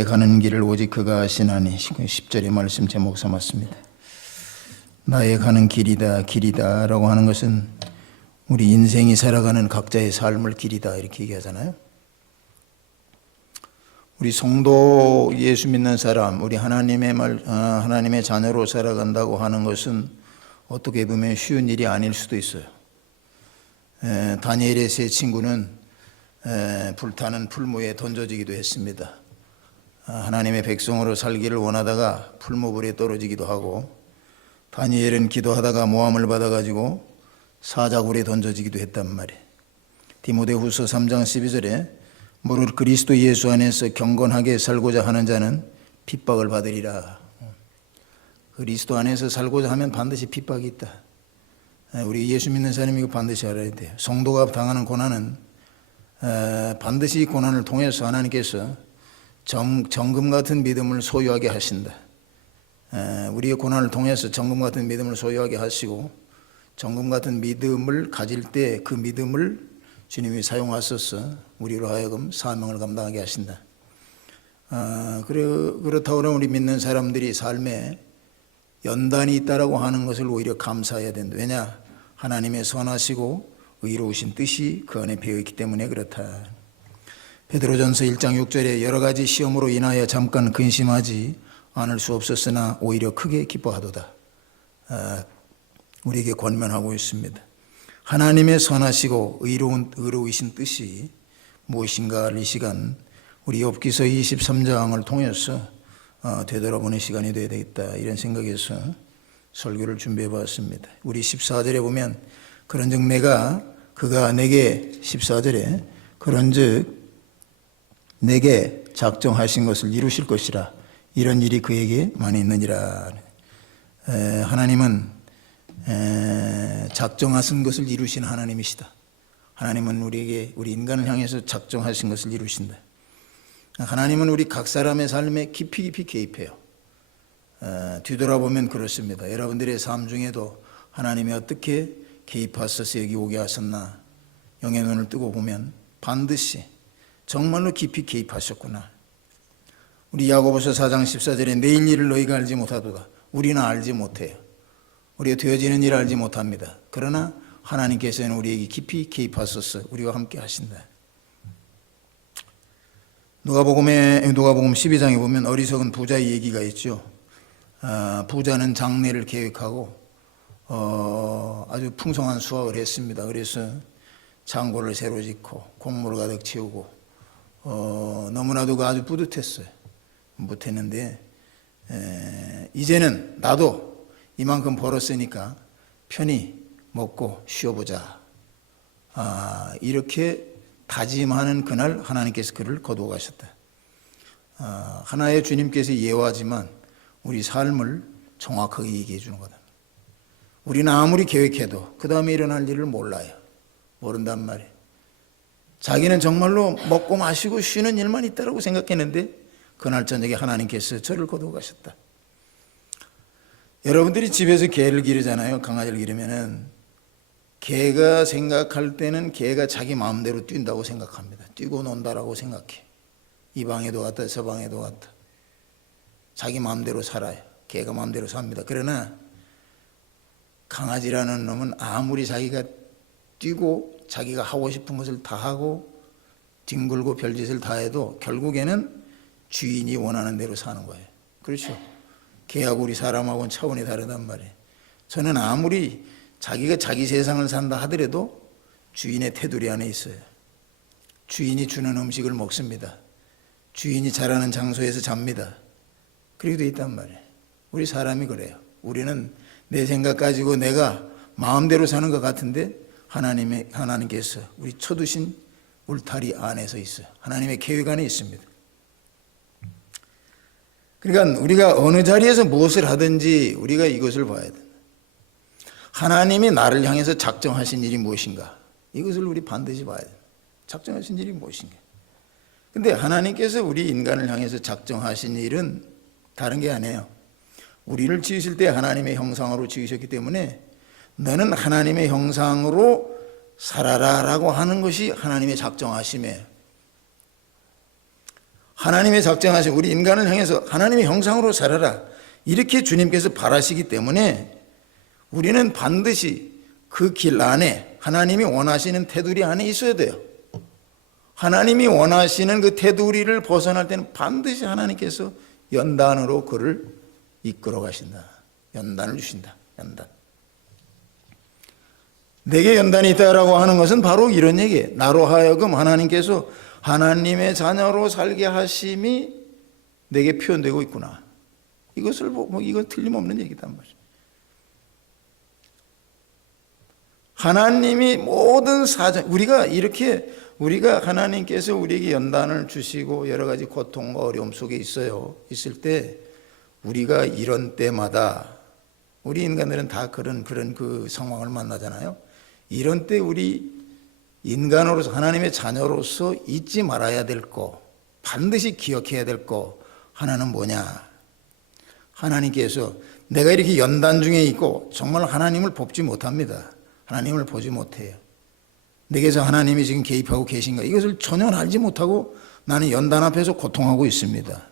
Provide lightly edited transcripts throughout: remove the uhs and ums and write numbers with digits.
곁에 가는 길을 오직 그가 아시나니. 10절의 말씀 제목 삼았습니다. 나의 가는 길이다 라고 하는 것은 우리 인생이 살아가는 각자의 삶을 길이다 이렇게 얘기하잖아요. 우리 성도, 예수 믿는 사람, 우리 하나님의 자녀로 살아간다고 하는 것은 어떻게 보면 쉬운 일이 아닐 수도 있어요. 다니엘의 세 친구는 불타는 풀무에 던져지기도 했습니다. 하나님의 백성으로 살기를 원하다가 풀무불에 떨어지기도 하고, 다니엘은 기도하다가 모함을 받아가지고 사자굴에 던져지기도 했단 말이에요. 디모데후서 3장 12절에 무릇 그리스도 예수 안에서 경건하게 살고자 하는 자는 핍박을 받으리라. 그리스도 안에서 살고자 하면 반드시 핍박이 있다. 우리 예수 믿는 사람이 이거 반드시 알아야 돼요. 성도가 당하는 고난은 반드시 고난을 통해서 하나님께서 정금 같은 믿음을 소유하게 하신다. 우리의 고난을 통해서 정금 같은 믿음을 소유하게 하시고, 정금 같은 믿음을 가질 때 그 믿음을 주님이 사용하셔서 우리로 하여금 사명을 감당하게 하신다. 그렇다고 그러면 우리 믿는 사람들이 삶에 연단이 있다라고 하는 것을 오히려 감사해야 된다. 왜냐? 하나님의 선하시고 의로우신 뜻이 그 안에 배어있기 때문에 그렇다. 베드로전서 1장 6절에 여러 가지 시험으로 인하여 잠깐 근심하지 않을 수 없었으나 오히려 크게 기뻐하도다. 우리에게 권면하고 있습니다. 하나님의 선하시고 의로우신 뜻이 무엇인가를 이 시간 우리 욥기서 23장을 통해서 되돌아보는 시간이 되어야 되겠다, 이런 생각에서 설교를 준비해 봤습니다. 우리 14절에 보면 그런즉 그가 내게 14절에 그런즉 내게 작정하신 것을 이루실 것이라, 이런 일이 그에게 많이 있느니라. 하나님은 작정하신 것을 이루신 하나님이시다. 하나님은 우리 인간을 향해서 작정하신 것을 이루신다. 하나님은 우리 각 사람의 삶에 깊이 개입해요. 뒤돌아보면 그렇습니다. 여러분들의 삶 중에도 하나님이 어떻게 개입하셔서 여기 오게 하셨나, 영의 눈을 뜨고 보면 반드시 정말로 깊이 개입하셨구나. 우리 야고보서 4장 14절에 내일 일을 너희가 알지 못하도다. 우리는 알지 못해요. 우리가 되어지는 일을 알지 못합니다. 그러나 하나님께서는 우리에게 깊이 개입하셔서 우리와 함께 하신다. 누가복음 12장에 보면 어리석은 부자의 얘기가 있죠. 부자는 장례를 계획하고 아주 풍성한 수확을 했습니다. 그래서 창고를 새로 짓고 곡물을 가득 채우고 너무나도 아주 뿌듯했어요. 못했는데 이제는 나도 이만큼 벌었으니까 편히 먹고 쉬어보자. 이렇게 다짐하는 그날 하나님께서 그를 거두어 가셨다. 하나의 주님께서 예화지만 우리 삶을 정확하게 얘기해 주는 거다. 우리는 아무리 계획해도 그 다음에 일어날 일을 몰라요. 모른단 말이에요. 자기는 정말로 먹고 마시고 쉬는 일만 있다고 생각했는데 그날 저녁에 하나님께서 저를 거두어 가셨다. 여러분들이 집에서 개를 기르잖아요. 강아지를 기르면은 개가 생각할 때는 개가 자기 마음대로 뛴다고 생각합니다. 뛰고 논다라고 생각해. 이 방에도 갔다 저 방에도 갔다. 자기 마음대로 살아요. 개가 마음대로 삽니다. 그러나 강아지라는 놈은 아무리 자기가 뛰고 자기가 하고 싶은 것을 다 하고 뒹굴고 별짓을 다 해도 결국에는 주인이 원하는 대로 사는 거예요. 그렇죠? 개하고 우리 사람하고는 차원이 다르단 말이에요. 저는 아무리 자기가 자기 세상을 산다 하더라도 주인의 테두리 안에 있어요. 주인이 주는 음식을 먹습니다. 주인이 자라는 장소에서 잡니다. 그렇게 돼 있단 말이에요. 우리 사람이 그래요. 우리는 내 생각 가지고 내가 마음대로 사는 것 같은데 하나님께서 우리 쳐두신 울타리 안에서 있어요. 하나님의 계획 안에 있습니다. 그러니까 우리가 어느 자리에서 무엇을 하든지 우리가 이것을 봐야 된다. 하나님이 나를 향해서 작정하신 일이 무엇인가? 이것을 우리 반드시 봐야 된다. 작정하신 일이 무엇인가? 근데 하나님께서 우리 인간을 향해서 작정하신 일은 다른 게 아니에요. 우리를 지으실 때 하나님의 형상으로 지으셨기 때문에 너는 하나님의 형상으로 살아라라고 하는 것이 하나님의 작정하심이에요. 하나님의 작정하신 우리 인간을 향해서 하나님의 형상으로 살아라, 이렇게 주님께서 바라시기 때문에 우리는 반드시 그 길 안에, 하나님이 원하시는 테두리 안에 있어야 돼요. 하나님이 원하시는 그 테두리를 벗어날 때는 반드시 하나님께서 연단으로 그를 이끌어 가신다. 연단을 주신다. 연단. 내게 연단이 있다라고 하는 것은 바로 이런 얘기예요. 나로 하여금 하나님께서 하나님의 자녀로 살게 하심이 내게 표현되고 있구나. 이것을 이건 틀림없는 얘기단 말이에요. 하나님이 모든 사정, 우리가 하나님께서 우리에게 연단을 주시고 여러 가지 고통과 어려움 속에 있을 때, 우리가 이런 때마다, 우리 인간들은 다 그런 그 상황을 만나잖아요. 이런 때 우리 인간으로서, 하나님의 자녀로서 잊지 말아야 될 거, 반드시 기억해야 될 거 하나는 뭐냐? 하나님께서, 내가 이렇게 연단 중에 있고 정말 하나님을 뽑지 못합니다. 하나님을 보지 못해요. 내게서 하나님이 지금 개입하고 계신가, 이것을 전혀 알지 못하고 나는 연단 앞에서 고통하고 있습니다.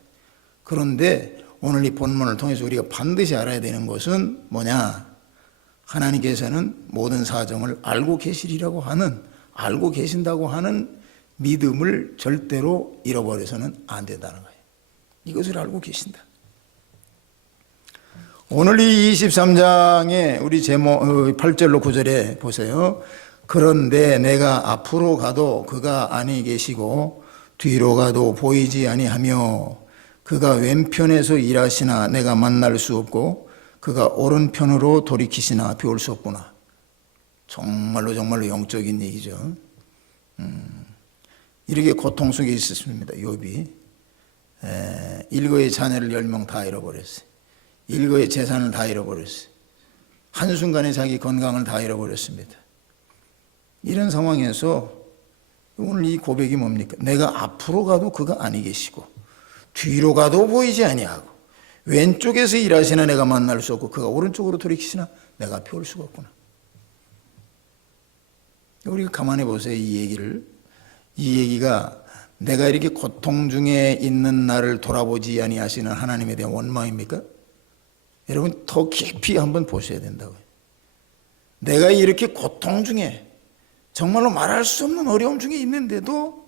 그런데 오늘 이 본문을 통해서 우리가 반드시 알아야 되는 것은 뭐냐? 하나님께서는 모든 사정을 알고 계시리라고 하는, 알고 계신다고 하는 믿음을 절대로 잃어버려서는 안 된다는 거예요. 이것을 알고 계신다. 오늘 이 23장에 우리 제목 8절로 9절에 보세요. 그런데 내가 앞으로 가도 그가 아니 계시고 뒤로 가도 보이지 아니하며 그가 왼편에서 일하시나 내가 만날 수 없고 그가 오른편으로 돌이키시나 배울 수 없구나. 정말로 영적인 얘기죠. 이렇게 고통 속에 있었습니다. 욥이. 일거의 자녀를 10명 다 잃어버렸어요. 일거의 재산을 다 잃어버렸어요. 한순간에 자기 건강을 다 잃어버렸습니다. 이런 상황에서 오늘 이 고백이 뭡니까? 내가 앞으로 가도 그가 아니 계시고 뒤로 가도 보이지 아니하고 왼쪽에서 일하시나 내가 만날 수 없고 그가 오른쪽으로 돌이키시나 내가 배울 수가 없구나. 우리가 가만히 보세요. 이 얘기가 내가 이렇게 고통 중에 있는 나를 돌아보지 아니하시는 하나님에 대한 원망입니까? 여러분 더 깊이 한번 보셔야 된다고요. 내가 이렇게 고통 중에 정말로 말할 수 없는 어려움 중에 있는데도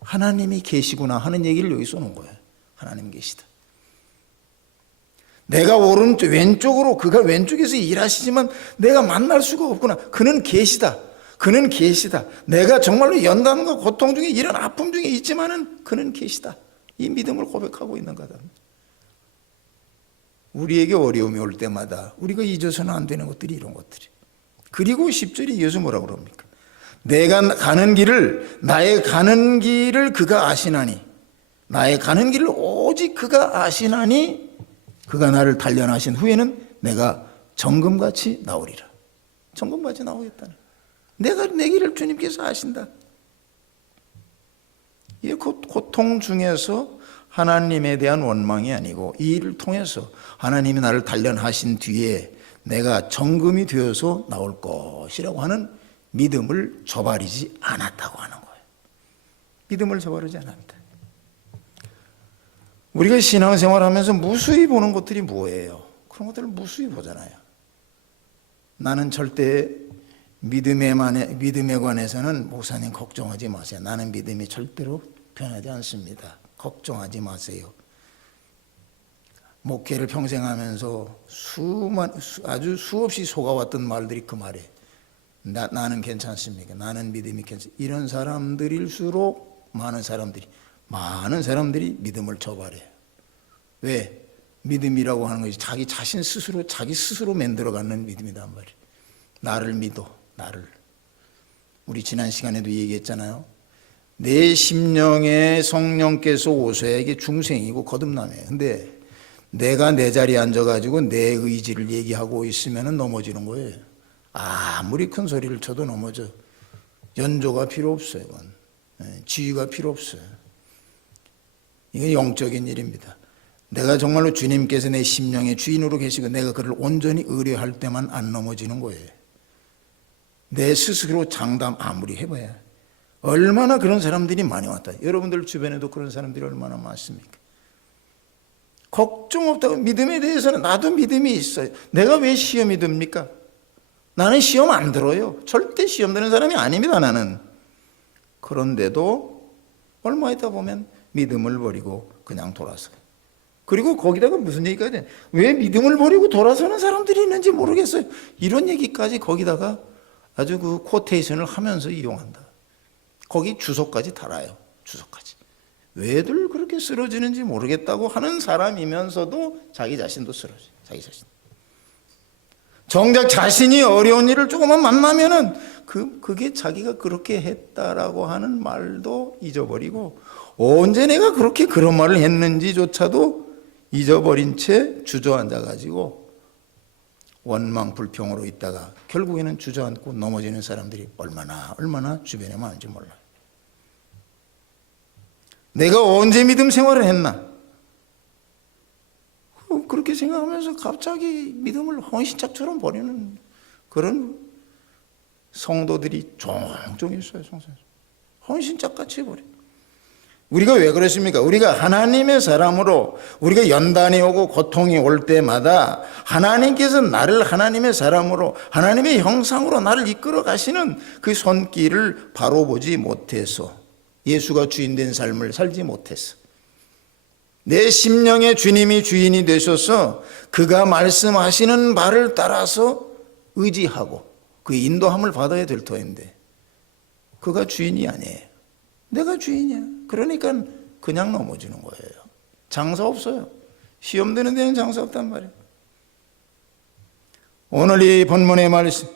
하나님이 계시구나 하는 얘기를 여기서 오는 거예요. 하나님 계시다. 내가 왼쪽으로, 그가 왼쪽에서 일하시지만 내가 만날 수가 없구나. 그는 계시다. 그는 계시다. 내가 정말로 연단과 고통 중에 이런 아픔 중에 있지만은 그는 계시다. 이 믿음을 고백하고 있는 거다. 우리에게 어려움이 올 때마다 우리가 잊어서는 안 되는 것들이 이런 것들이. 그리고 10절에 이어서 뭐라고 그럽니까? 내가 가는 길을, 나의 가는 길을 그가 아시나니, 나의 가는 길을 오직 그가 아시나니 그가 나를 단련하신 후에는 내가 정금같이 나오리라. 정금같이 나오겠다는. 내가 내 길을 주님께서 아신다. 이 고통 중에서 하나님에 대한 원망이 아니고 이 일을 통해서 하나님이 나를 단련하신 뒤에 내가 정금이 되어서 나올 것이라고 하는 믿음을 저버리지 않았다고 하는 거예요. 믿음을 저버리지 않았다. 우리가 신앙생활하면서 무수히 보는 것들이 뭐예요? 그런 것들을 무수히 보잖아요. 나는 절대 믿음에 관해서는 목사님 걱정하지 마세요. 나는 믿음이 절대로 변하지 않습니다. 걱정하지 마세요. 목회를 평생 하면서 아주 수없이 속아왔던 말들이 그 말이에요. 나는 괜찮습니까? 나는 믿음이 괜찮습니까? 이런 사람들일수록 많은 사람들이 믿음을 저버려요. 왜? 믿음이라고 하는 것이 자기 자신 스스로, 자기 스스로 만들어가는 믿음이란 말이에요. 나를 믿어, 나를. 우리 지난 시간에도 얘기했잖아요. 내 심령에 성령께서 오셔야 이게 중생이고 거듭남이에요. 근데 내가 내 자리에 앉아가지고 내 의지를 얘기하고 있으면 넘어지는 거예요. 아무리 큰 소리를 쳐도 넘어져. 연조가 필요 없어요. 지휘가 필요 없어요. 이게 영적인 일입니다. 내가 정말로 주님께서 내 심령의 주인으로 계시고 내가 그를 온전히 의뢰할 때만 안 넘어지는 거예요. 내 스스로 장담 아무리 해봐야 얼마나 그런 사람들이 많이 왔다. 여러분들 주변에도 그런 사람들이 얼마나 많습니까? 걱정 없다고. 믿음에 대해서는 나도 믿음이 있어요. 내가 왜 시험이 듭니까? 나는 시험 안 들어요. 절대 시험 드는 사람이 아닙니다, 나는. 그런데도 얼마 있다 보면 믿음을 버리고 그냥 돌아서요. 그리고 거기다가 무슨 얘기가 돼? 왜 믿음을 버리고 돌아서는 사람들이 있는지 모르겠어요. 이런 얘기까지 거기다가 아주 그 코테이션을 하면서 이용한다. 거기 주소까지 달아요. 주소까지. 왜들 그렇게 쓰러지는지 모르겠다고 하는 사람이면서도 자기 자신도 쓰러져요. 자기 자신. 정작 자신이 어려운 일을 조금만 만나면은 그게 자기가 그렇게 했다라고 하는 말도 잊어버리고 언제 내가 그렇게 그런 말을 했는지조차도 잊어버린 채 주저앉아 가지고 원망 불평으로 있다가 결국에는 주저앉고 넘어지는 사람들이 얼마나 주변에 많은지 몰라요. 내가 언제 믿음 생활을 했나? 그렇게 생각하면서 갑자기 믿음을 헌신짝처럼 버리는 그런 성도들이 종종 있어요. 헌신짝같이 버려. 우리가 왜 그렇습니까? 우리가 하나님의 사람으로 우리가 연단이 오고 고통이 올 때마다 하나님께서 나를 하나님의 사람으로 하나님의 형상으로 나를 이끌어 가시는 그 손길을 바로 보지 못해서 예수가 주인된 삶을 살지 못했어. 내 심령의 주님이 주인이 되셔서 그가 말씀하시는 바를 따라서 의지하고 그 인도함을 받아야 될 터인데 그가 주인이 아니에요. 내가 주인이야. 그러니까 그냥 넘어지는 거예요. 장사 없어요. 시험 되는 데는 장사 없단 말이에요. 오늘 이 본문의 말씀,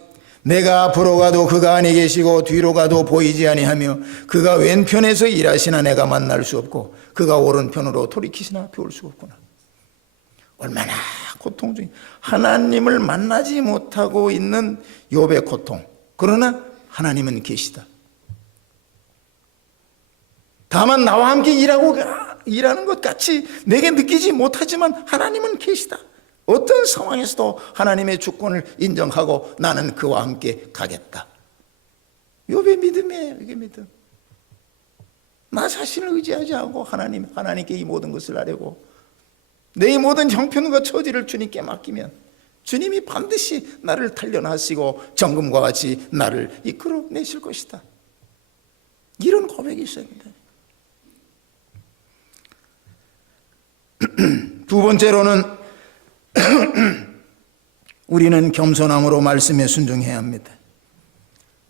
내가 앞으로 가도 그가 아니 계시고 뒤로 가도 보이지 아니하며 그가 왼편에서 일하시나 내가 만날 수 없고 그가 오른편으로 돌이키시나 배울 수가 없구나. 얼마나 고통 중에 하나님을 만나지 못하고 있는 욥의 고통. 그러나 하나님은 계시다. 다만 나와 함께 일하는 것 같이 내게 느끼지 못하지만 하나님은 계시다. 어떤 상황에서도 하나님의 주권을 인정하고 나는 그와 함께 가겠다. 욥의 믿음이에요. 이게 믿음. 나 자신을 의지하지 않고 하나님께 이 모든 것을 하려고 내 모든 형편과 처지를 주님께 맡기면 주님이 반드시 나를 단련하시고 정금과 같이 나를 이끌어내실 것이다. 이런 고백이 있어야 된다. 두 번째로는 우리는 겸손함으로 말씀에 순종해야 합니다.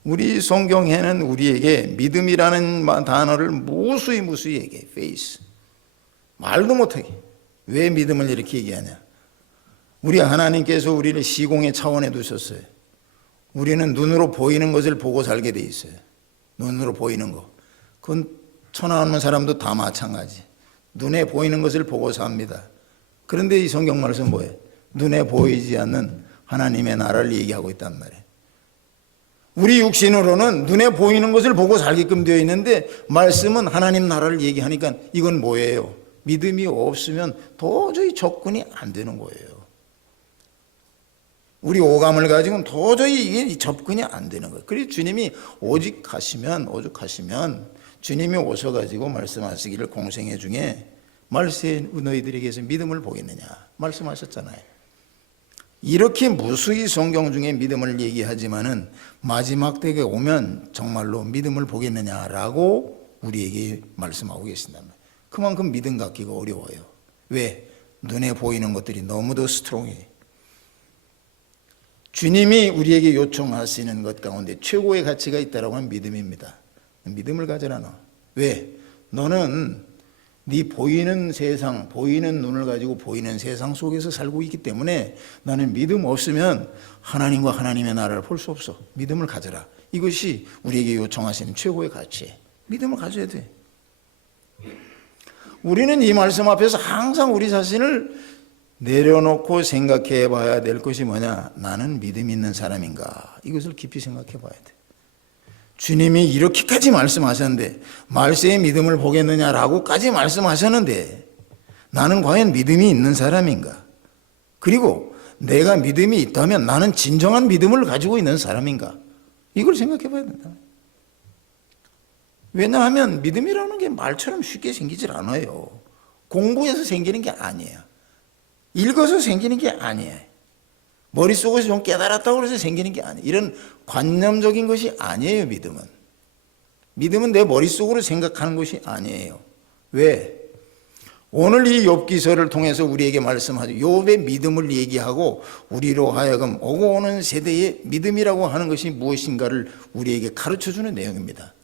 우리 성경에는 우리에게 믿음이라는 단어를 무수히 얘기해. faith. 말도 못하게. 왜 믿음을 이렇게 얘기하냐? 우리 하나님께서 우리를 시공의 차원에 두셨어요. 우리는 눈으로 보이는 것을 보고 살게 돼 있어요. 눈으로 보이는 거. 그건 천하 없는 사람도 다 마찬가지. 눈에 보이는 것을 보고 삽니다. 그런데 이 성경 말씀은 뭐예요? 눈에 보이지 않는 하나님의 나라를 얘기하고 있단 말이에요. 우리 육신으로는 눈에 보이는 것을 보고 살게끔 되어 있는데 말씀은 하나님 나라를 얘기하니까 이건 뭐예요? 믿음이 없으면 도저히 접근이 안 되는 거예요. 우리 오감을 가지고는 도저히 이게 접근이 안 되는 거예요. 그래서 주님이 오죽하시면 주님이 오셔가지고 말씀하시기를 공생애 중에 말세 너희들에게서 믿음을 보겠느냐 말씀하셨잖아요. 이렇게 무수히 성경 중에 믿음을 얘기하지만은 마지막 때에 오면 정말로 믿음을 보겠느냐라고 우리에게 말씀하고 계신단 말이에요. 그만큼 믿음 갖기가 어려워요. 왜? 눈에 보이는 것들이 너무도 스트롱해. 주님이 우리에게 요청하시는 것 가운데 최고의 가치가 있다라고 하면 믿음입니다. 믿음을 가져라 너. 왜? 너는 네 보이는 세상, 보이는 눈을 가지고 보이는 세상 속에서 살고 있기 때문에 나는 믿음 없으면 하나님과 하나님의 나라를 볼 수 없어. 믿음을 가져라. 이것이 우리에게 요청하시는 최고의 가치예요. 믿음을 가져야 돼. 우리는 이 말씀 앞에서 항상 우리 자신을 내려놓고 생각해 봐야 될 것이 뭐냐? 나는 믿음 있는 사람인가? 이것을 깊이 생각해 봐야 돼. 주님이 이렇게까지 말씀하셨는데 말세의 믿음을 보겠느냐라고까지 말씀하셨는데 나는 과연 믿음이 있는 사람인가? 그리고 내가 믿음이 있다면 나는 진정한 믿음을 가지고 있는 사람인가? 이걸 생각해 봐야 된다. 왜냐하면 믿음이라는 게 말처럼 쉽게 생기질 않아요. 공부해서 생기는 게 아니에요. 읽어서 생기는 게 아니에요. 머릿속에서 좀 깨달았다고 해서 생기는 게 아니에요. 이런 관념적인 것이 아니에요. 믿음은 내 머릿속으로 생각하는 것이 아니에요. 왜? 오늘 이 욥기서를 통해서 우리에게 말씀하죠. 욥의 믿음을 얘기하고 우리로 하여금 오고 오는 세대의 믿음이라고 하는 것이 무엇인가를 우리에게 가르쳐주는 내용입니다.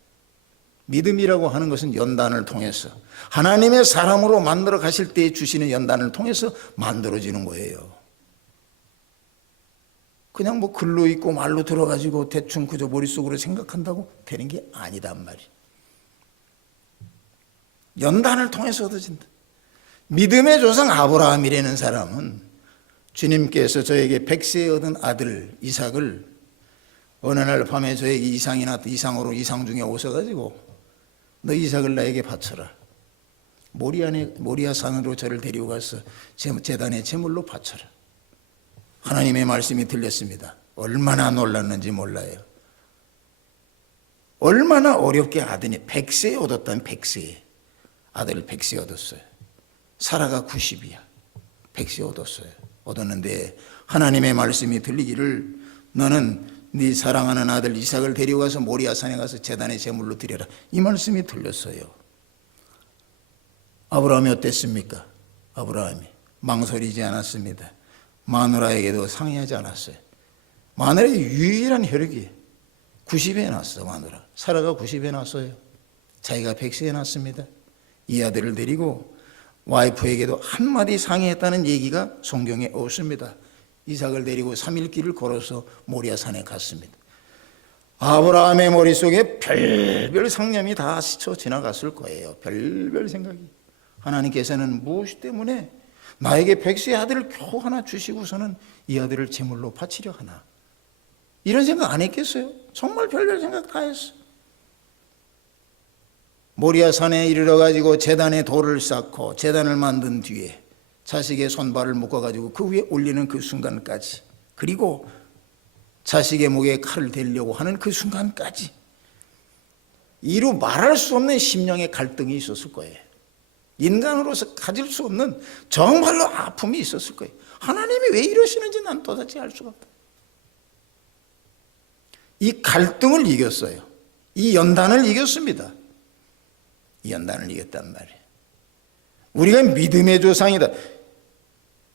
믿음이라고 하는 것은 연단을 통해서 하나님의 사람으로 만들어 가실 때 주시는 연단을 통해서 만들어지는 거예요. 그냥 뭐 글로 읽고 말로 들어가지고 대충 그저 머릿속으로 생각한다고 되는 게 아니단 말이에요. 연단을 통해서 얻어진다. 믿음의 조상 아브라함이라는 사람은 주님께서 저에게 100세에 얻은 아들 이삭을 어느 날 밤에 저에게 이상 중에 오셔가지고 너 이삭을 나에게 바쳐라. 모리아 산으로 저를 데리고 가서 제단에 제물로 바쳐라. 하나님의 말씀이 들렸습니다. 얼마나 놀랐는지 몰라요. 얼마나 어렵게 아들이 100세에 얻었다는 100세에 아들을 100세에 얻었어요. 사라가 90이야. 100세 얻었는데 하나님의 말씀이 들리기를 너는 네 사랑하는 아들 이삭을 데리고 가서 모리아산에 가서 제단에 제물로 드려라. 이 말씀이 들렸어요. 아브라함이 어땠습니까? 아브라함이 망설이지 않았습니다. 마누라에게도 상의하지 않았어요. 마누라의 유일한 혈육이 90에 났어. 마누라 사라가 90에 났어요. 자기가 100세에 났습니다. 이 아들을 데리고 와이프에게도 한마디 상의했다는 얘기가 성경에 없습니다. 이삭을 데리고 3일 길을 걸어서 모리아산에 갔습니다. 아브라함의 머릿속에 별별 상념이 다 스쳐 지나갔을 거예요. 별별 생각이. 하나님께서는 무엇 때문에 나에게 100세의 아들을 겨우 하나 주시고서는 이 아들을 제물로 바치려 하나. 이런 생각 안 했겠어요? 정말 별별 생각 다 했어. 모리아산에 이르러 가지고 제단에 돌을 쌓고 제단을 만든 뒤에 자식의 손발을 묶어 가지고 그 위에 올리는 그 순간까지, 그리고 자식의 목에 칼을 대려고 하는 그 순간까지 이루 말할 수 없는 심령의 갈등이 있었을 거예요. 인간으로서 가질 수 없는 정말로 아픔이 있었을 거예요. 하나님이 왜 이러시는지 난 도대체 알 수가 없다. 이 갈등을 이겼어요. 이 연단을 이겼습니다. 이 연단을 이겼단 말이에요. 우리가 믿음의 조상이다.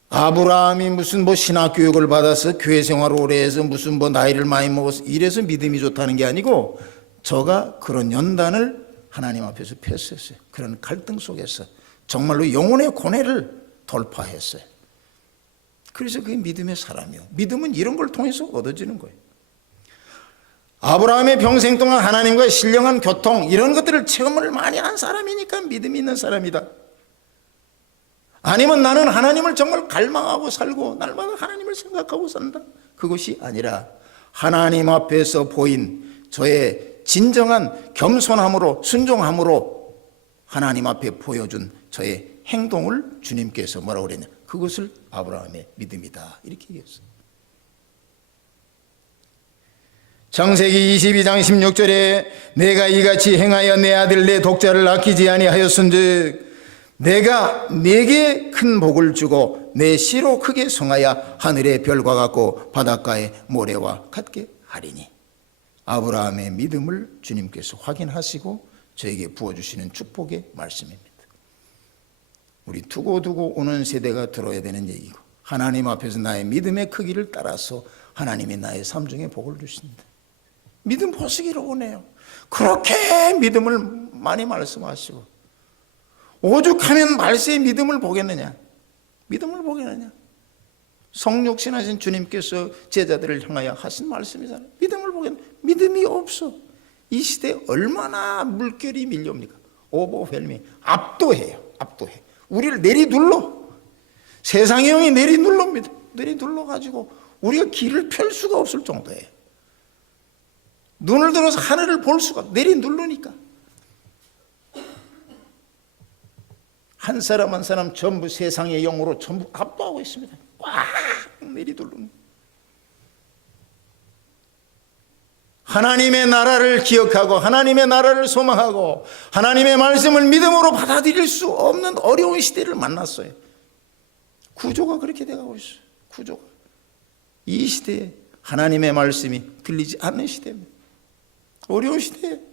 아브라함이 무슨 신학 교육을 받아서 교회 생활을 오래 해서 무슨 나이를 많이 먹어서 이래서 믿음이 좋다는 게 아니고, 저가 그런 연단을 하나님 앞에서 패스했어요. 그런 갈등 속에서 정말로 영혼의 고뇌를 돌파했어요. 그래서 그게 믿음의 사람이요. 믿음은 이런 걸 통해서 얻어지는 거예요. 아브라함의 평생 동안 하나님과 신령한 교통, 이런 것들을 체험을 많이 한 사람이니까 믿음이 있는 사람이다. 아니면 나는 하나님을 정말 갈망하고 살고 날마다 하나님을 생각하고 산다, 그것이 아니라 하나님 앞에서 보인 저의 진정한 겸손함으로 순종함으로 하나님 앞에 보여준 저의 행동을 주님께서 뭐라고 그랬냐, 그것을 아브라함의 믿음이다, 이렇게 얘기했어요. 창세기 22장 16절에 내가 이같이 행하여 내 아들 내 독자를 아끼지 아니하였은즉 내가 네게 큰 복을 주고 내 씨로 크게 성하여 하늘의 별과 같고 바닷가의 모래와 같게 하리니. 아브라함의 믿음을 주님께서 확인하시고 저에게 부어주시는 축복의 말씀입니다. 우리 두고두고 오는 세대가 들어야 되는 얘기고, 하나님 앞에서 나의 믿음의 크기를 따라서 하나님이 나의 삶 중에 복을 주신다. 믿음 보시기를 원해요. 그렇게 믿음을 많이 말씀하시고, 오죽하면 말세의 믿음을 보겠느냐, 믿음을 보겠느냐. 성육신하신 주님께서 제자들을 향하여 하신 말씀이잖아요. 믿음을 보겠느냐. 믿음이 없어. 이 시대에 얼마나 물결이 밀려옵니까? 오버웰밍, 압도해요. 압도해. 우리를 내리둘러. 세상의 영이 내리눌릅니다. 내리눌러가지고 우리가 길을 펼 수가 없을 정도예요. 눈을 들어서 하늘을 볼 수가, 내리누르니까. 한 사람 한 사람 전부 세상의 영으로 전부 압도하고 있습니다. 꽉 내리누르는. 하나님의 나라를 기억하고 하나님의 나라를 소망하고 하나님의 말씀을 믿음으로 받아들일 수 없는 어려운 시대를 만났어요. 구조가 그렇게 돼가고 있어요. 구조가. 이 시대에 하나님의 말씀이 들리지 않는 시대입니다. 어려운 시대예요.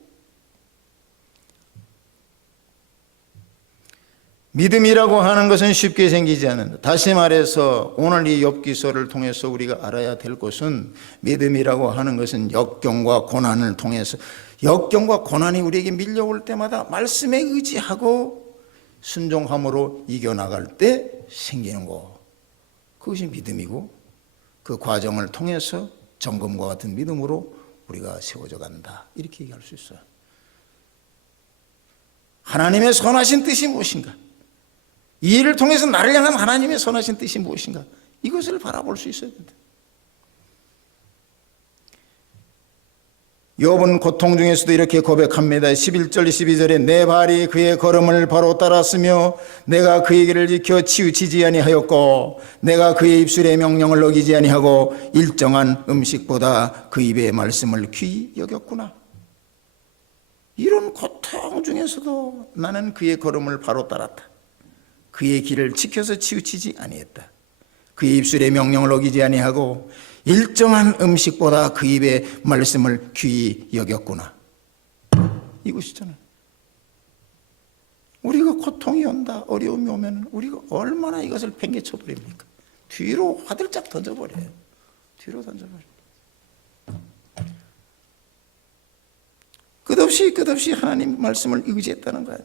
믿음이라고 하는 것은 쉽게 생기지 않는다. 다시 말해서 오늘 이 욥기서를 통해서 우리가 알아야 될 것은 믿음이라고 하는 것은 역경과 고난을 통해서 역경과 고난이 우리에게 밀려올 때마다 말씀에 의지하고 순종함으로 이겨나갈 때 생기는 것. 그것이 믿음이고 그 과정을 통해서 정금과 같은 믿음으로 우리가 세워져 간다. 이렇게 얘기할 수 있어요. 하나님의 선하신 뜻이 무엇인가? 이 일을 통해서 나를 향한 하나님의 선하신 뜻이 무엇인가? 이것을 바라볼 수 있어야 된다. 욥은 고통 중에서도 이렇게 고백합니다. 11절 12절에 내 발이 그의 걸음을 바로 따랐으며 내가 그의 길을 지켜 치우치지 아니하였고 내가 그의 입술의 명령을 어기지 아니하고 일정한 음식보다 그 입의 말씀을 귀히 여겼구나. 이런 고통 중에서도 나는 그의 걸음을 바로 따랐다. 그의 길을 지켜서 치우치지 아니했다. 그의 입술의 명령을 어기지 아니하고 일정한 음식보다 그 입의 말씀을 귀히 여겼구나. 이것이잖아요. 우리가 고통이 온다, 어려움이 오면 우리가 얼마나 이것을 팽개쳐 버립니까? 뒤로 화들짝 던져버려요. 뒤로 던져버려요. 끝없이 하나님 말씀을 의지했다는 거예요.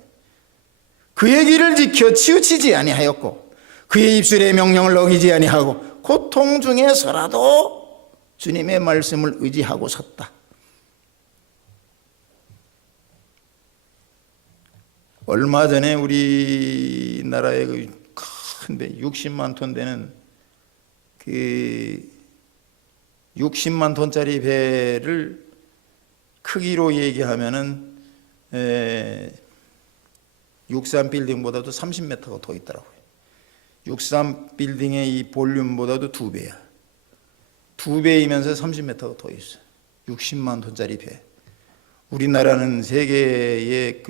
그의 길을 지켜 치우치지 아니하였고 그의 입술의 명령을 어기지 아니하고 고통 중에서라도 주님의 말씀을 의지하고 섰다. 얼마 전에 우리나라의 큰 배 60만 톤 되는 그 60만 톤짜리 배를 크기로 얘기하면은 63 빌딩보다도 30m가 더 있더라고요. 63 빌딩의 이 볼륨보다도 2배야. 2배이면서 30m가 더 있어. 60만 톤짜리 배. 우리나라는 세계의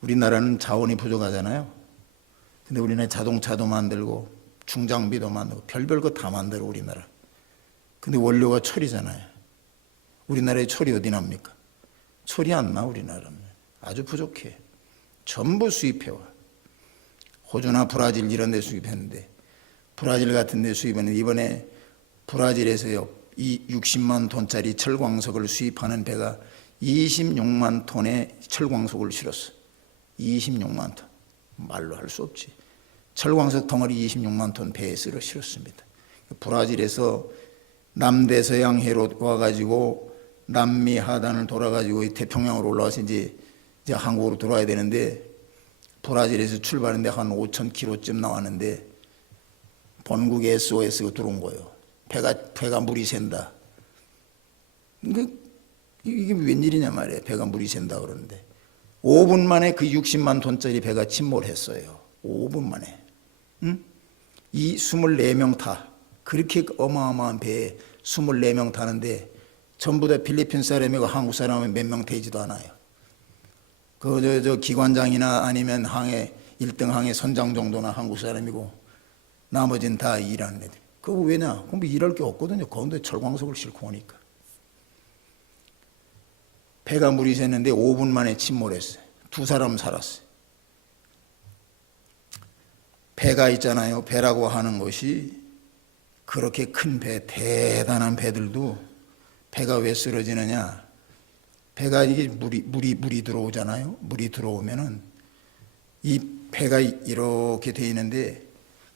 우리나라는 자원이 부족하잖아요. 근데 우리는 자동차도 만들고 중장비도 만들고 별별 거 다 만들어 우리나라. 근데 원료가 철이잖아요. 우리나라에 철이 어디 납니까? 철이 안 나 우리나라는. 아주 부족해. 전부 수입해와. 호주나 브라질 이런 데 수입했는데 브라질 같은 데 수입은 이번에 브라질에서요 이 60만 톤짜리 철광석을 수입하는 배가 26만 톤의 철광석을 실었어. 26만 톤. 말로 할 수 없지. 철광석 덩어리 26만 톤 배에 쓸어 실었습니다. 브라질에서 남대서양해로 와가지고 남미 하단을 돌아가지고 태평양으로 올라와서 이제 한국으로 들어와야 되는데 브라질에서 출발했는데 한 5,000km쯤 나왔는데 본국에 SOS가 들어온 거예요. 배가 물이 샌다. 이게 웬일이냐 말이에요. 배가 물이 샌다 그러는데 5분 만에 그 60만 톤짜리 배가 침몰했어요. 5분 만에. 응? 이 24명 타. 그렇게 어마어마한 배에 24명 타는데 전부 다 필리핀 사람이고 한국 사람은 몇 명 되지도 않아요. 저 기관장이나 아니면 항해 1등 항해 선장 정도나 한국 사람이고 나머지는 다 일하는 애들. 그거 왜냐? 그럼 일할 게 없거든요. 거기에 철광석을 싣고 오니까. 배가 물이 샜는데 5분 만에 침몰했어요. 2사람 살았어요. 배가 있잖아요. 배라고 하는 것이 그렇게 큰 배, 대단한 배들도 배가 왜 쓰러지느냐? 배가 이게 물이 들어오잖아요. 물이 들어오면은 이 배가 이렇게 돼 있는데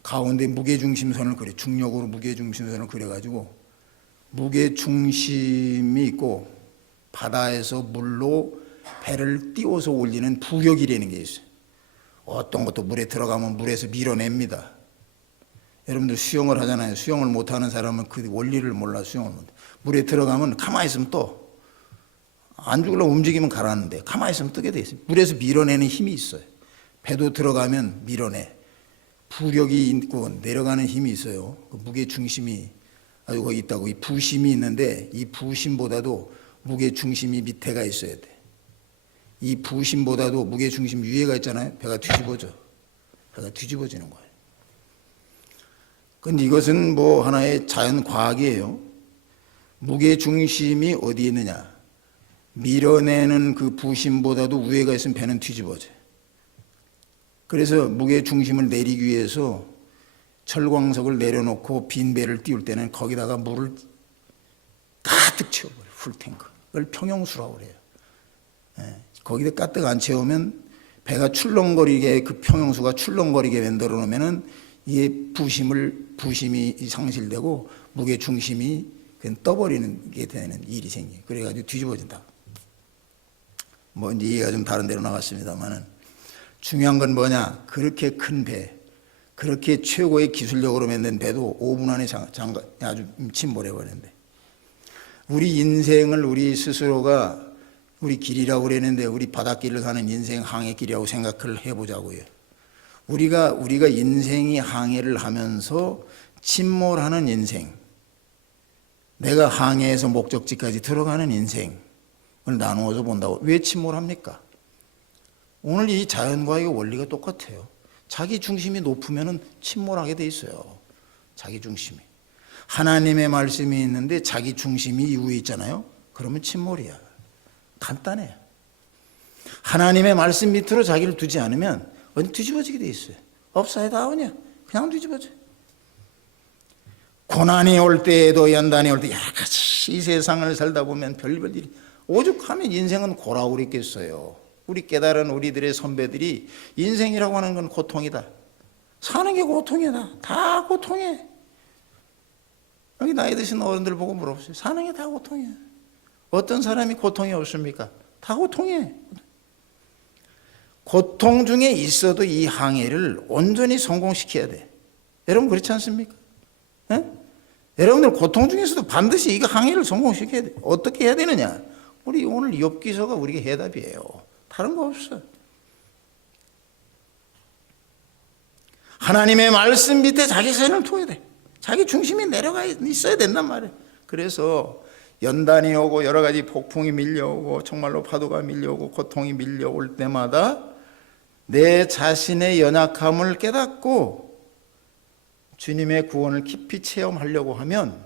가운데 무게중심선을 그려. 중력으로 무게중심선을 그려가지고 무게중심이 있고 바다에서 물로 배를 띄워서 올리는 부력이라는 게 있어요. 어떤 것도 물에 들어가면 물에서 밀어냅니다. 여러분들 수영을 하잖아요. 수영을 못하는 사람은 그 원리를 몰라 수영을 못해. 물에 들어가면 가만히 있으면 또 안 죽으려고 움직이면 가라앉는데 가만히 있으면 뜨게 돼 있어요. 물에서 밀어내는 힘이 있어요. 배도 들어가면 밀어내. 부력이 있고 내려가는 힘이 있어요. 그 무게 중심이 아주 거기 있다고. 이 부심이 있는데 이 부심보다도 무게 중심이 밑에가 있어야 돼. 이 부심보다도 무게 중심 위에가 있잖아요. 배가 뒤집어져. 배가 뒤집어지는 거예요. 근데 이것은 뭐 하나의 자연 과학이에요. 무게 중심이 어디에 있느냐? 밀어내는 그 부심보다도 위에가 있으면 배는 뒤집어져. 그래서 무게 중심을 내리기 위해서 철광석을 내려놓고 빈 배를 띄울 때는 거기다가 물을 가득 채워버려요. 풀탱크. 그걸 평형수라고 그래요. 거기다 가득 안 채우면 배가 출렁거리게, 그 평형수가 출렁거리게 만들어 놓으면은 이게 부심이 상실되고 무게 중심이 그냥 떠버리는 게 되는 일이 생겨요. 그래가지고 뒤집어진다. 뭐 이제 얘기가 좀 다른 데로 나갔습니다만은 중요한 건 뭐냐? 그렇게 큰 배, 그렇게 최고의 기술력으로 만든 배도 5분 안에 아주 침몰해 버렸는데, 우리 인생을 우리 스스로가 우리 길이라고 그랬는데 우리 바닷길을 가는 인생 항해길이라고 생각을 해보자고요. 우리가 인생이 항해를 하면서 침몰하는 인생, 내가 항해해서 목적지까지 들어가는 인생을 나누어서 본다고. 왜 침몰합니까? 오늘 이 자연과의 원리가 똑같아요. 자기 중심이 높으면 침몰하게 돼 있어요. 자기 중심이. 하나님의 말씀이 있는데 자기 중심이 이후에 있잖아요. 그러면 침몰이야. 간단해. 하나님의 말씀 밑으로 자기를 두지 않으면 어디 뒤집어지게 돼 있어요. 업사이드 아웃이야. 그냥 뒤집어져. 고난이 올 때에도 연단이 올 때 여러 가지 이 세상을 살다 보면 별별 일이 오죽하면 인생은 고라고 그랬겠어요. 우리 깨달은 우리들의 선배들이 인생이라고 하는 건 고통이다. 사는 게 고통이다. 다 고통이에요. 여기 나이 드신 어른들 보고 물어보세요. 사는 게 다 고통이에요. 어떤 사람이 고통이 없습니까? 다 고통이에요. 고통 중에 있어도 이 항해를 온전히 성공시켜야 돼. 여러분 그렇지 않습니까? 에? 여러분들 고통 중에서도 반드시 이 항해를 성공시켜야 돼. 어떻게 해야 되느냐? 우리 오늘 욥기서가 우리에게 해답이에요. 다른 거 없어. 하나님의 말씀 밑에 자기 자신을 둬야 돼. 자기 중심이 내려가 있어야 된단 말이에요. 그래서 연단이 오고 여러 가지 폭풍이 밀려오고 정말로 파도가 밀려오고 고통이 밀려올 때마다 내 자신의 연약함을 깨닫고 주님의 구원을 깊이 체험하려고 하면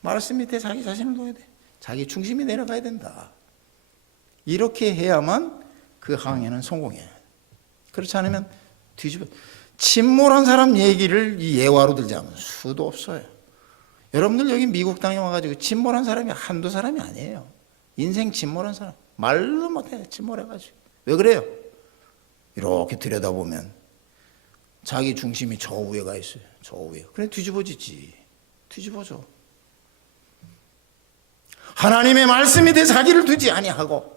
말씀 밑에 자기 자신을 둬야 돼. 자기 중심이 내려가야 된다. 이렇게 해야만 그 항해는 성공해. 그렇지 않으면 뒤집어. 침몰한 사람 얘기를 이 예화로 들자면 수도 없어요. 여러분들 여기 미국 땅에 와가지고 침몰한 사람이 한두 사람이 아니에요. 인생 침몰한 사람 말도 못해. 침몰해가지고. 왜 그래요? 이렇게 들여다보면 자기 중심이 저 위에 가 있어요. 저 위에. 그래 뒤집어지지. 뒤집어져. 하나님의 말씀 밑에 자기를 두지 아니하고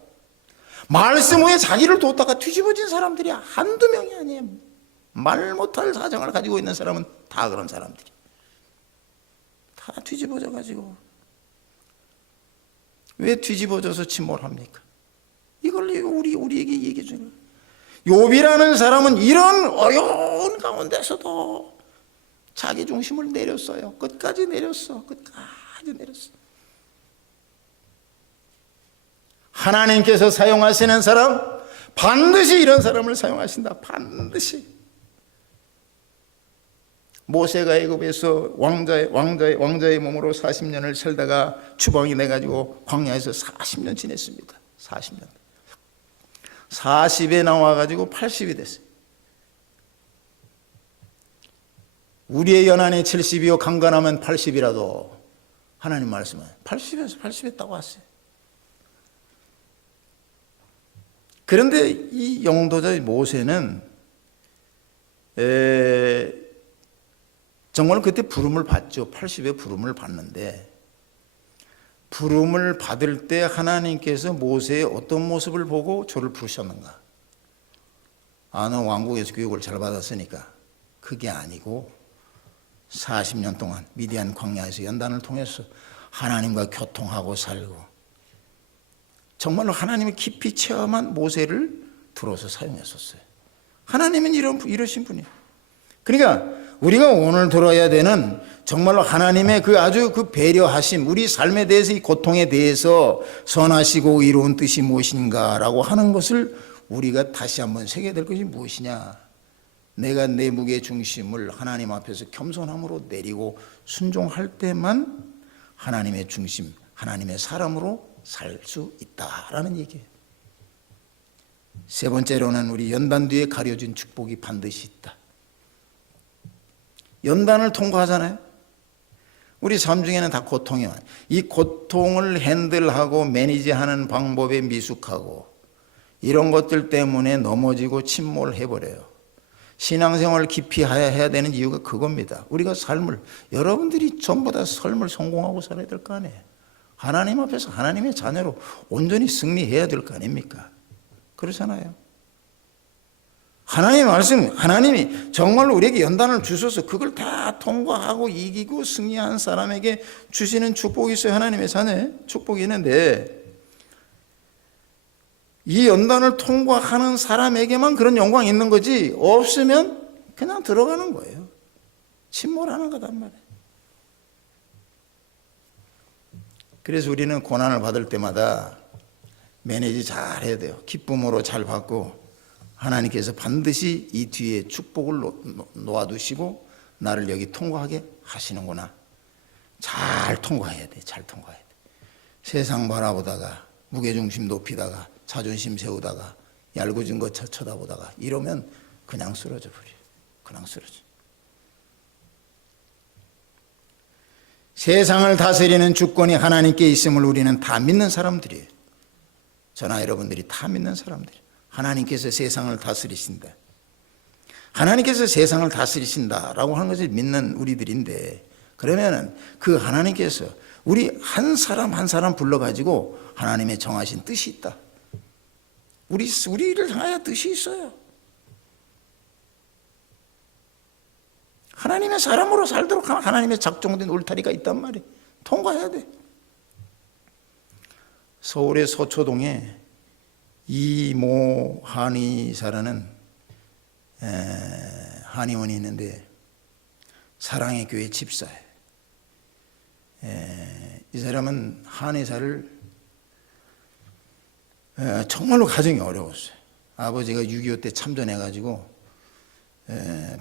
말씀 위에 자기를 뒀다가 뒤집어진 사람들이 한두 명이 아니에요. 말 못할 사정을 가지고 있는 사람은 다 그런 사람들이. 다 뒤집어져 가지고. 왜 뒤집어져서 침몰합니까? 이걸 우리에게 얘기해 주는 거예요. 욥이라는 사람은 이런 어려운 가운데서도 자기 중심을 내렸어요. 끝까지 내렸어. 끝까지 내렸어. 하나님께서 사용하시는 사람, 반드시 이런 사람을 사용하신다. 반드시. 모세가 애굽에서 왕자의 몸으로 40년을 살다가 추방이 돼가지고 광야에서 40년 지냈습니다. 40년. 40에 나와가지고 80이 됐어요. 우리의 연한이 70이요 강건하면 80이라도 하나님 말씀은 80에서 80에 딱 왔어요. 그런데 이 영도자 모세는 정말 그때 부름을 받죠. 80에 부름을 받는데 부름을 받을 때 하나님께서 모세의 어떤 모습을 보고 저를 부르셨는가? 아, 너 왕국에서 교육을 잘 받았으니까. 그게 아니고 40년 동안 미디안 광야에서 연단을 통해서 하나님과 교통하고 살고 정말로 하나님을 깊이 체험한 모세를 들어서 사용했었어요. 하나님은 이러신 분이에요. 그러니까 우리가 오늘 들어야 되는 정말로 하나님의 그 아주 그 배려하심, 우리 삶에 대해서 이 고통에 대해서 선하시고 의로운 뜻이 무엇인가라고 하는 것을 우리가 다시 한번 새겨야 될 것이 무엇이냐. 내가 내 무게 중심을 하나님 앞에서 겸손함으로 내리고 순종할 때만 하나님의 중심, 하나님의 사람으로 살 수 있다라는 얘기예요. 세 번째로는 우리 연단 뒤에 가려진 축복이 반드시 있다. 연단을 통과하잖아요. 우리 삶 중에는 다 고통이 많아요. 이 고통을 핸들하고 매니지하는 방법에 미숙하고 이런 것들 때문에 넘어지고 침몰해버려요. 신앙생활을 깊이 해야 되는 이유가 그겁니다. 우리가 삶을, 여러분들이 전부 다 삶을 성공하고 살아야 될 거 아니에요. 하나님 앞에서 하나님의 자녀로 온전히 승리해야 될 거 아닙니까? 그렇잖아요. 하나님의 말씀, 하나님이 정말로 우리에게 연단을 주셔서 그걸 다 통과하고 이기고 승리한 사람에게 주시는 축복이 있어요. 하나님의 자녀의 축복이 있는데 이 연단을 통과하는 사람에게만 그런 영광이 있는 거지, 없으면 그냥 들어가는 거예요. 침몰하는 거단 말이에요. 그래서 우리는 고난을 받을 때마다 매니지 잘 해야 돼요. 기쁨으로 잘 받고 하나님께서 반드시 이 뒤에 축복을 놓아두시고 나를 여기 통과하게 하시는구나. 잘 통과해야 돼. 잘 통과해야 돼. 세상 바라보다가 무게중심 높이다가 자존심 세우다가 얄궂은 것 쳐다보다가 이러면 그냥 쓰러져 버려요. 그냥 쓰러져. 세상을 다스리는 주권이 하나님께 있음을 우리는 다 믿는 사람들이에요. 저나 여러분들이 다 믿는 사람들이에요. 하나님께서 세상을 다스리신다. 하나님께서 세상을 다스리신다라고 하는 것을 믿는 우리들인데, 그러면은 그 하나님께서 우리 한 사람 한 사람 불러가지고 하나님의 정하신 뜻이 있다. 우리를 향하여 뜻이 있어요. 하나님의 사람으로 살도록 하나님의 작정된 울타리가 있단 말이에요. 통과해야 돼. 서울의 서초동에 이모 한의사라는 한의원이 있는데 사랑의 교회 집사예요. 이 사람은 한의사를 정말로 가정이 어려웠어요. 아버지가 6.25 때 참전해가지고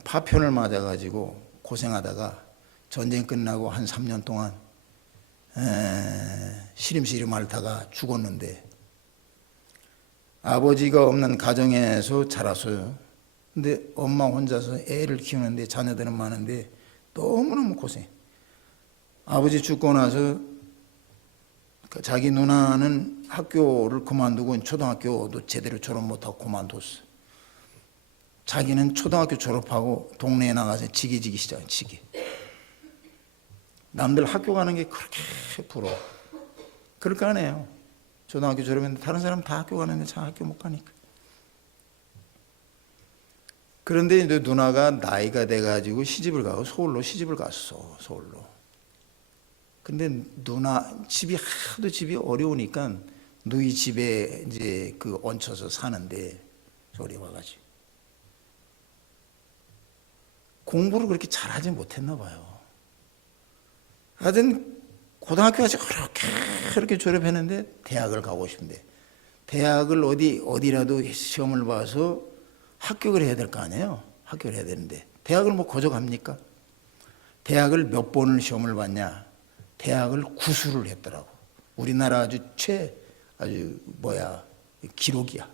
파편을 맞아가지고 고생하다가 전쟁 끝나고 한 3년 동안 시름시름 앓다가 죽었는데, 아버지가 없는 가정에서 자랐어요. 근데 엄마 혼자서 애를 키우는데 자녀들은 많은데 너무너무 고생해. 아버지 죽고 나서 자기 누나는 학교를 그만두고 초등학교도 제대로 졸업 못하고 그만뒀어. 자기는 초등학교 졸업하고 동네에 나가서 지기 시작해. 지기. 남들 학교 가는 게 그렇게 부러워. 그럴 거 아니에요. 초등학교 졸업했는데 다른 사람 다 학교 가는데 자기 학교 못 가니까. 그런데 이제 누나가 나이가 돼가지고 시집을 가고 서울로 시집을 갔어. 서울로. 근데 누나 집이 하도 집이 어려우니까 누이 집에 이제 그 얹혀서 사는데 서울에 와가지고 공부를 그렇게 잘하지 못했나 봐요. 하여튼 고등학교까지 그렇게 졸업했는데 대학을 가고 싶은데, 대학을 어디라도 시험을 봐서 합격을 해야 될 거 아니에요. 합격을 해야 되는데 대학을 뭐 거저 갑니까? 대학을 몇 번을 시험을 봤냐? 대학을 구수를 했더라고. 우리나라 아주 기록이야.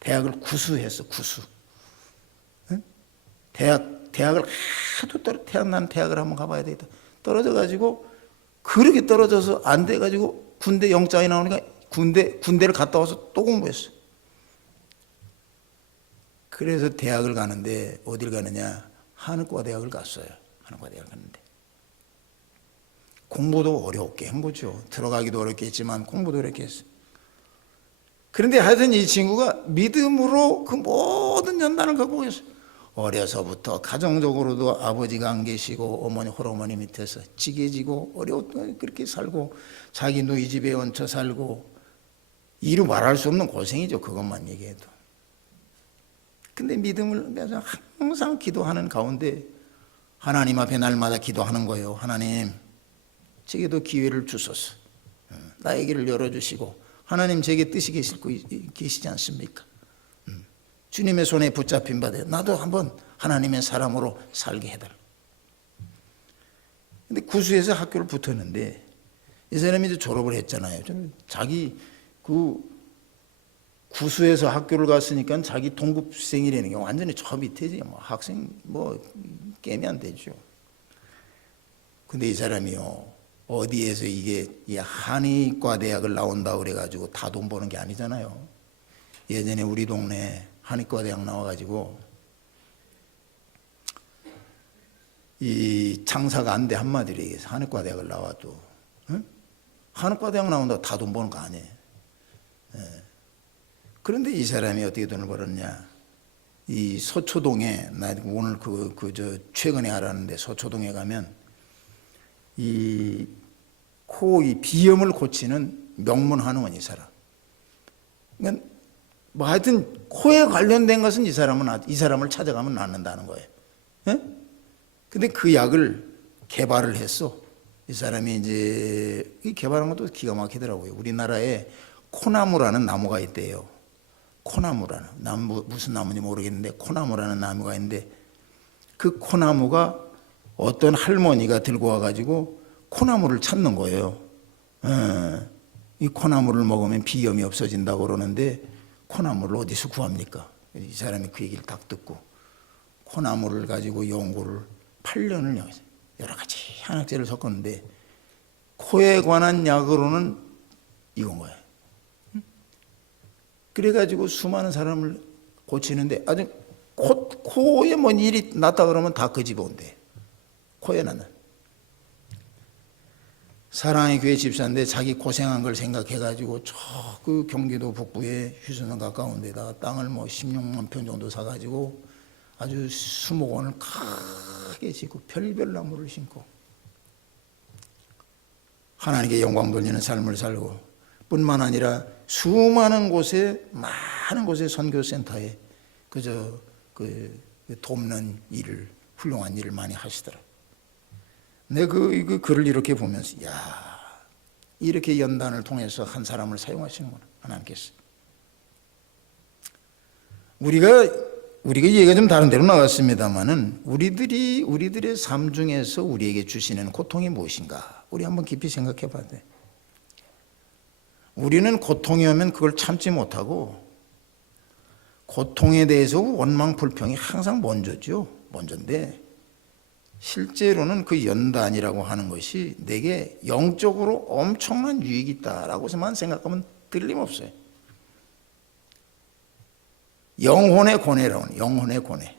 대학을 구수했어. 구수. 응? 대학을 하도 태어난 대학을 한번 가봐야 되겠다. 떨어져가지고 그렇게 떨어져서 안 돼가지고 군대 영장이 나오니까 군대를 갔다 와서 또 공부했어. 그래서 대학을 가는데 어딜 가느냐? 한의과 대학을 갔어요. 한의과 대학을 갔는데 공부도 어렵게 한 거죠. 들어가기도 어렵게 했지만 공부도 어렵게 했어요. 그런데 하여튼 이 친구가 믿음으로 그 모든 연단을 갖고 있어요. 어려서부터 가정적으로도 아버지가 안 계시고 어머니 홀어머니 밑에서 지게지고 어려웠던 그렇게 살고 자기 누이 집에 얹혀 살고 이루 말할 수 없는 고생이죠. 그것만 얘기해도. 근데 믿음을 항상 기도하는 가운데 하나님 앞에 날마다 기도하는 거예요. 하나님, 제게도 기회를 주소서. 나에게를 열어주시고, 하나님 제게 뜻이 계시지 않습니까? 주님의 손에 붙잡힌 바 되어 나도 한번 하나님의 사람으로 살게 해달라. 근데 구수에서 학교를 붙었는데 이 사람이 이제 졸업을 했잖아요. 자기 그 구수에서 학교를 갔으니까 자기 동급생이라는 게 완전히 저 밑에지. 뭐 학생 뭐 깨면 안 되죠. 근데 이 사람이요, 어디에서 이게 한의과 대학을 나온다 그래가지고 다 돈 버는 게 아니잖아요. 예전에 우리 동네 한의과 대학 나와가지고 이 장사가 안 돼. 한마디로 얘기해서 한의과 대학을 나와도, 응? 한의과 대학 나온다고 다 돈 버는 거 아니에요. 예. 그런데 이 사람이 어떻게 돈을 벌었냐? 이 서초동에, 나 오늘 최근에 알았는데, 서초동에 가면 이 비염을 고치는 명문 한의원 이 사람. 그러니까 뭐 하여튼 코에 관련된 것은 이 사람을 찾아가면 낫는다는 거예요. 예? 근데 그 약을 개발을 했어. 이 사람이 이제 개발한 것도 기가 막히더라고요. 우리나라에 코나무라는 나무가 있대요. 코나무라는 나무, 무슨 나무인지 모르겠는데 코나무라는 나무가 있는데, 그 코나무가 어떤 할머니가 들고 와가지고 코나무를 찾는 거예요. 이 코나무를 먹으면 비염이 없어진다고 그러는데 코나무를 어디서 구합니까? 이 사람이 그 얘기를 딱 듣고 코나무를 가지고 연구를 8년을 여러 가지 한약재를 섞었는데 코에 관한 약으로는 이건 거예요. 그래가지고 수많은 사람을 고치는데 아주 코에 뭔 일이 났다 그러면 다 그 집에 온대. 코에 나는. 사랑의 교회 집사인데 자기 고생한 걸 생각해가지고 저 그 경기도 북부에 휴전선 가까운 데다가 땅을 뭐 16만 평 정도 사가지고 아주 수목원을 크게 짓고 별별 나무를 심고 하나님께 영광 돌리는 삶을 살고, 뿐만 아니라 수많은 곳에, 많은 곳에 선교센터에 그저 돕는 일을, 훌륭한 일을 많이 하시더라고요. 내가 그 글을 이렇게 보면서, 야, 이렇게 연단을 통해서 한 사람을 사용하시는구나, 하나님께서. 우리가 얘기가 좀 다른 데로 나갔습니다만은 우리들의 삶 중에서 우리에게 주시는 고통이 무엇인가? 우리 한번 깊이 생각해 봐야 돼. 우리는 고통이 오면 그걸 참지 못하고 고통에 대해서 원망 불평이 항상 먼저인데 실제로는 그 연단이라고 하는 것이 내게 영적으로 엄청난 유익이 있다라고만 생각하면 틀림없어요. 영혼의 고뇌라고, 영혼의 고뇌.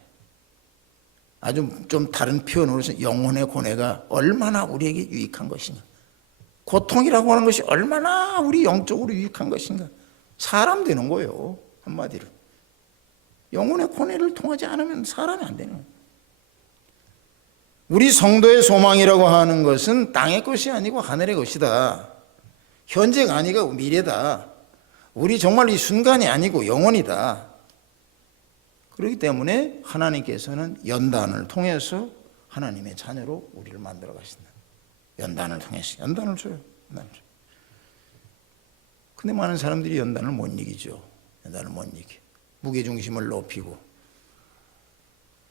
아주 좀 다른 표현으로서 영혼의 고뇌가 얼마나 우리에게 유익한 것이냐. 고통이라고 하는 것이 얼마나 우리 영적으로 유익한 것인가. 사람 되는 거예요, 한마디로. 영혼의 고뇌를 통하지 않으면 사람이 안 되는 거예요. 우리 성도의 소망이라고 하는 것은 땅의 것이 아니고 하늘의 것이다. 현재가 아니고 미래다. 우리 정말 이 순간이 아니고 영원이다. 그렇기 때문에 하나님께서는 연단을 통해서 하나님의 자녀로 우리를 만들어 가신다. 연단을 통해서 연단을 줘요. 근데 많은 사람들이 연단을 못 이기죠. 연단을 못 이겨. 무게중심을 높이고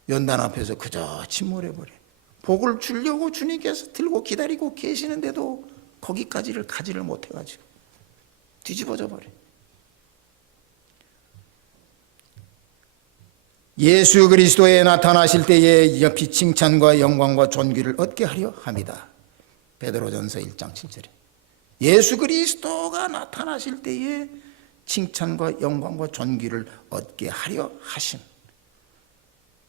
연단 앞에서 그저 침몰해버려. 복을 주려고 주님께서 들고 기다리고 계시는데도 거기까지를 가지를 못해가지고 뒤집어져 버려. 예수 그리스도에 나타나실 때에 옆이 칭찬과 영광과 존귀를 얻게 하려 합니다. 베드로전서 1장 7절에 예수 그리스도가 나타나실 때에 칭찬과 영광과 존귀를 얻게 하려 하심.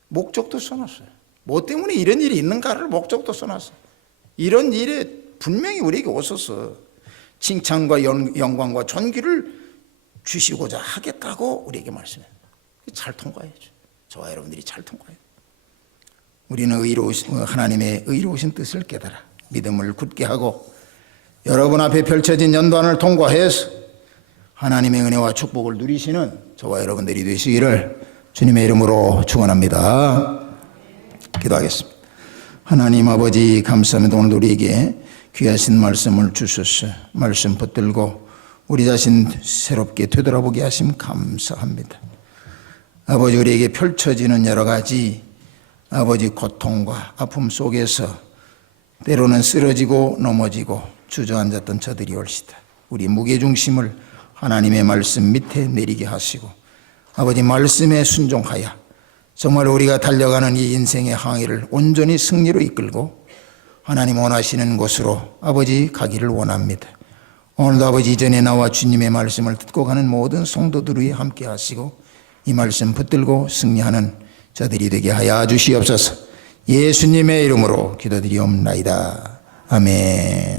목적도 써놨어요. 뭐 때문에 이런 일이 있는가를 목적도 써놨어요. 이런 일에 분명히 우리에게 오셔서 칭찬과 영광과 존귀를 주시고자 하겠다고 우리에게 말씀해요. 잘 통과해야죠. 저와 여러분들이 잘 통과해요. 우리는 하나님의 의로우신 뜻을 깨달아 믿음을 굳게 하고 여러분 앞에 펼쳐진 연단을 통과해서 하나님의 은혜와 축복을 누리시는 저와 여러분들이 되시기를 주님의 이름으로 축원합니다. 기도하겠습니다. 하나님 아버지 감사합니다. 오늘 우리에게 귀하신 말씀을 주셔서 말씀 붙들고 우리 자신 새롭게 되돌아보게 하심 감사합니다. 아버지, 우리에게 펼쳐지는 여러 가지 아버지 고통과 아픔 속에서 때로는 쓰러지고 넘어지고 주저앉았던 저들이 올시다. 우리 무게중심을 하나님의 말씀 밑에 내리게 하시고 아버지 말씀에 순종하여 정말 우리가 달려가는 이 인생의 항해를 온전히 승리로 이끌고 하나님 원하시는 곳으로 아버지 가기를 원합니다. 오늘도 아버지 이전에 나와 주님의 말씀을 듣고 가는 모든 성도들이 함께 하시고 이 말씀 붙들고 승리하는 저들이 되게 하여 주시옵소서. 예수님의 이름으로 기도드리옵나이다. 아멘.